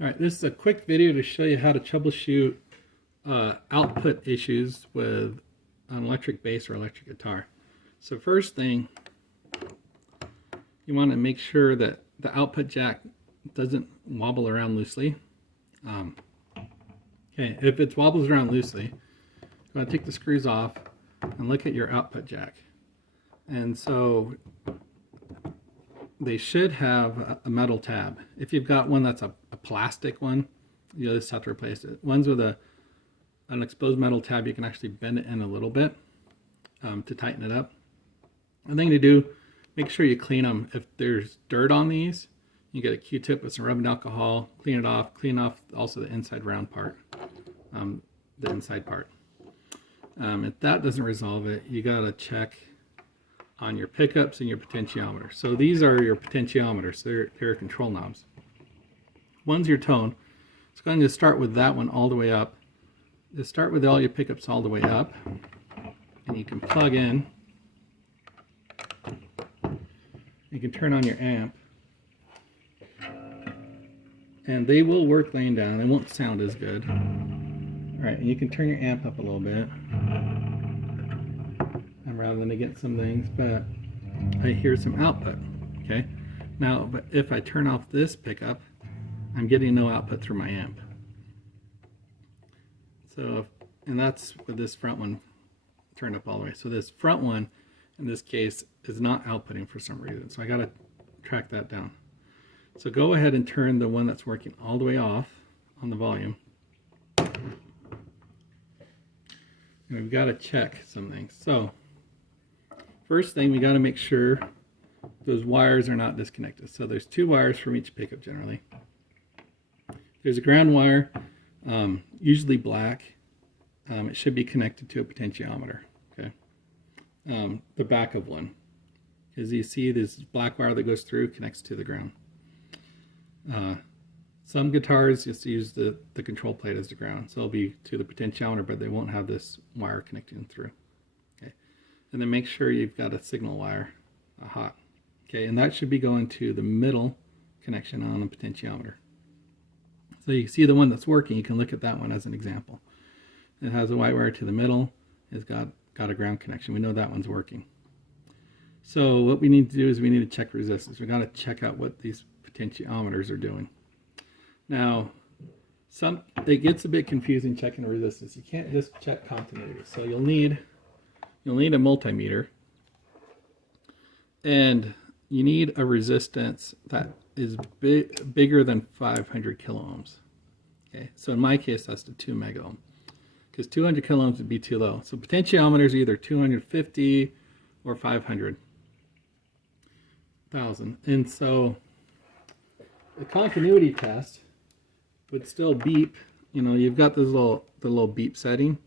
All right, this is a quick video to show you how to troubleshoot output issues with an electric bass or electric guitar. So first thing, you want to make sure that the output jack doesn't wobble around loosely. Okay, if it wobbles around loosely, you want to take the screws off and look at your output jack. And so they should have a metal tab. If you've got one that's a plastic one, you'll just have to replace it. Ones with an exposed metal tab, you can actually bend it in a little bit to tighten it up. The thing to do, make sure you clean them. If there's dirt on these, you get a Q-tip with some rubbing alcohol, clean off also the inside round part, the inside part. If that doesn't resolve it, you gotta check on your pickups and your potentiometer. So these are your potentiometers. They're control knobs. One's your tone. So I'm going to start with that one all the way up. Just start with all your pickups all the way up, and you can plug in. You can turn on your amp, and they will work laying down. They won't sound as good. All right, and you can turn your amp up a little bit. I'm rattling against some things, but I hear some output. Okay, now, but if I turn off this pickup, I'm getting no output through my amp. So, and that's with this front one turned up all the way. So this front one, in this case, is not outputting for some reason. So I got to track that down. So go ahead and turn the one that's working all the way off on the volume. And we've got to check some things. So first thing, we got to make sure those wires are not disconnected. So there's two wires from each pickup generally. There's a ground wire, usually black. It should be connected to a potentiometer. Okay, the back of one. As you see, this black wire that goes through connects to the ground. Some guitars just use the control plate as the ground, so it'll be to the potentiometer, but they won't have this wire connecting through. Okay, and then make sure you've got a signal wire, a hot. Okay, and that should be going to the middle connection on the potentiometer. So you see the one that's working, you can look at that one as an example. It has a white wire to the middle, it's got a ground connection. We know that one's working. So what we need to do is we need to check resistance. We've got to check out what these potentiometers are doing. Now, it gets a bit confusing checking the resistance. You can't just check continuity. So you'll need a multimeter, and you need a resistance that is bigger than 500 kilo ohms. Okay, so in my case, that's the 2 mega ohm, because 200 kilo ohms would be too low. So potentiometers are either 250 or 500,000. And so the continuity test would still beep. You know, you've got this the little beep setting.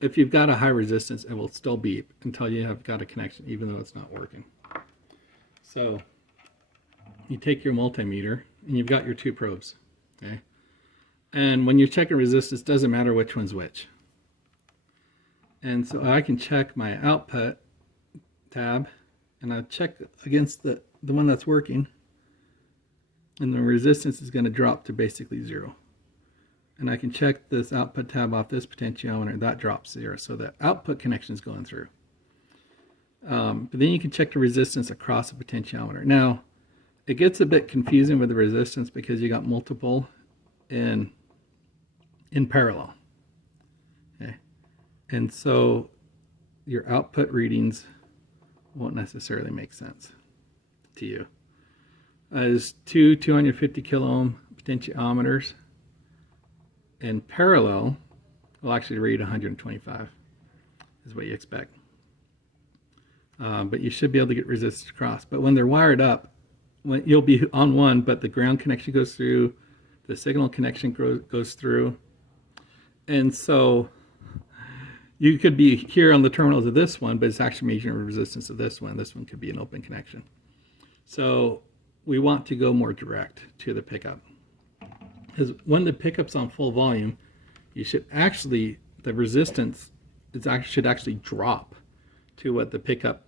If you've got a high resistance, it will still beep until you have got a connection, even though it's not working. So you take your multimeter and you've got your two probes, okay? And when you're checking resistance, it doesn't matter which one's which. And so I can check my output tab, and I check against the one that's working, and the resistance is going to drop to basically 0. And I can check this output tab off this potentiometer, that drops 0. So the output connection is going through. But then you can check the resistance across the potentiometer. Now, it gets a bit confusing with the resistance because you got multiple in parallel. Okay, and so your output readings won't necessarily make sense to you. As two 250 kilo ohm potentiometers in parallel will actually read 125 is what you expect. But you should be able to get resistance across. But when they're wired up, you'll be on one, but the ground connection goes through, the signal connection goes through, and so you could be here on the terminals of this one, but it's actually measuring the resistance of this one. This one could be an open connection. So we want to go more direct to the pickup, because when the pickup's on full volume, you should actually, the resistance should actually drop to what the pickup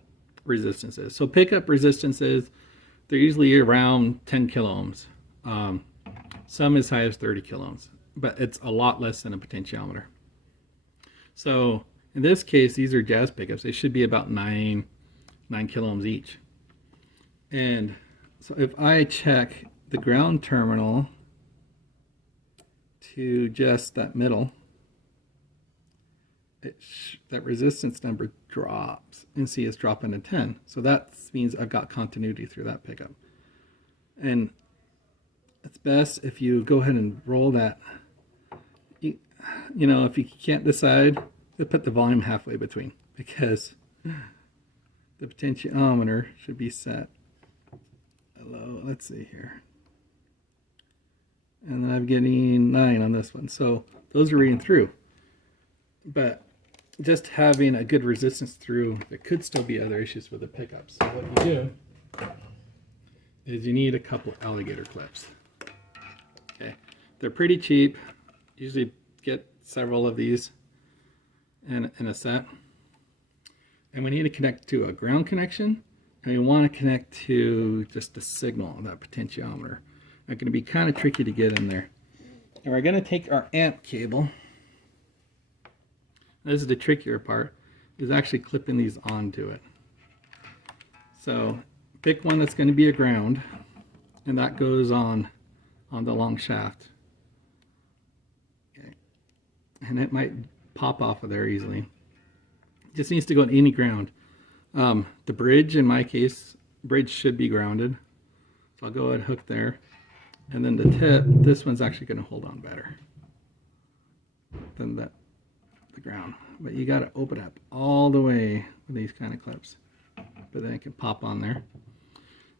resistance is. So pickup resistance is, they're usually around 10 kilo ohms. some as high as 30 kiloohms, but it's a lot less than a potentiometer. So in this case, these are jazz pickups. They should be about 9 kiloohms each. And so if I check the ground terminal to just that middle, that resistance number drops, and see it's dropping to 10. So that means I've got continuity through that pickup. And it's best if you go ahead and roll that. You know, if you can't decide, to put the volume halfway between, because the potentiometer should be set low. Let's see here. And then I'm getting 9 on this one. So those are reading through. But just having a good resistance through, there could still be other issues with the pickups. So what you do is you need a couple of alligator clips. Okay, they're pretty cheap. Usually get several of these in a set. And we need to connect to a ground connection, and we want to connect to just the signal of that potentiometer. They're going to be kind of tricky to get in there. And we're going to take our amp cable. This is the trickier part, is actually clipping these onto it. So pick one that's going to be a ground, and that goes on the long shaft. Okay. And it might pop off of there easily. It just needs to go on any ground. The bridge, in my case, bridge should be grounded. So I'll go ahead and hook there. And then the tip, this one's actually going to hold on better than the ground. But you got to open up all the way with these kind of clips. But then it can pop on there.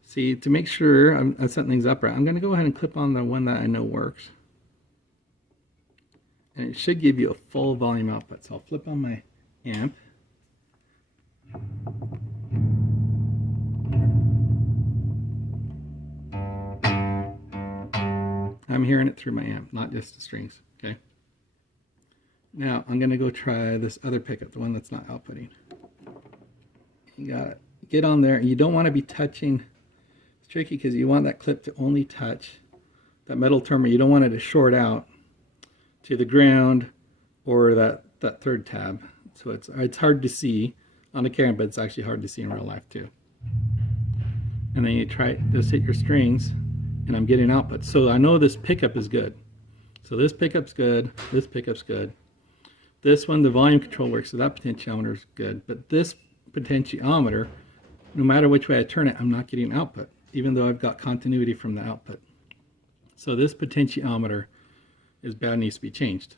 See, to make sure I'm setting things up right, I'm going to go ahead and clip on the one that I know works. And it should give you a full volume output. So I'll flip on my amp. I'm hearing it through my amp, not just the strings. Okay. Now I'm going to go try this other pickup, the one that's not outputting. You got it. Get on there. You don't want to be touching. It's tricky because you want that clip to only touch that metal terminal. You don't want it to short out to the ground or that third tab. So it's hard to see on the camera, but it's actually hard to see in real life too. And then you try, just hit your strings, and I'm getting output. So I know this pickup is good. So this pickup's good, this pickup's good. This one, the volume control works, so that potentiometer is good. But this potentiometer, no matter which way I turn it, I'm not getting output, even though I've got continuity from the output. So this potentiometer is bad, needs to be changed.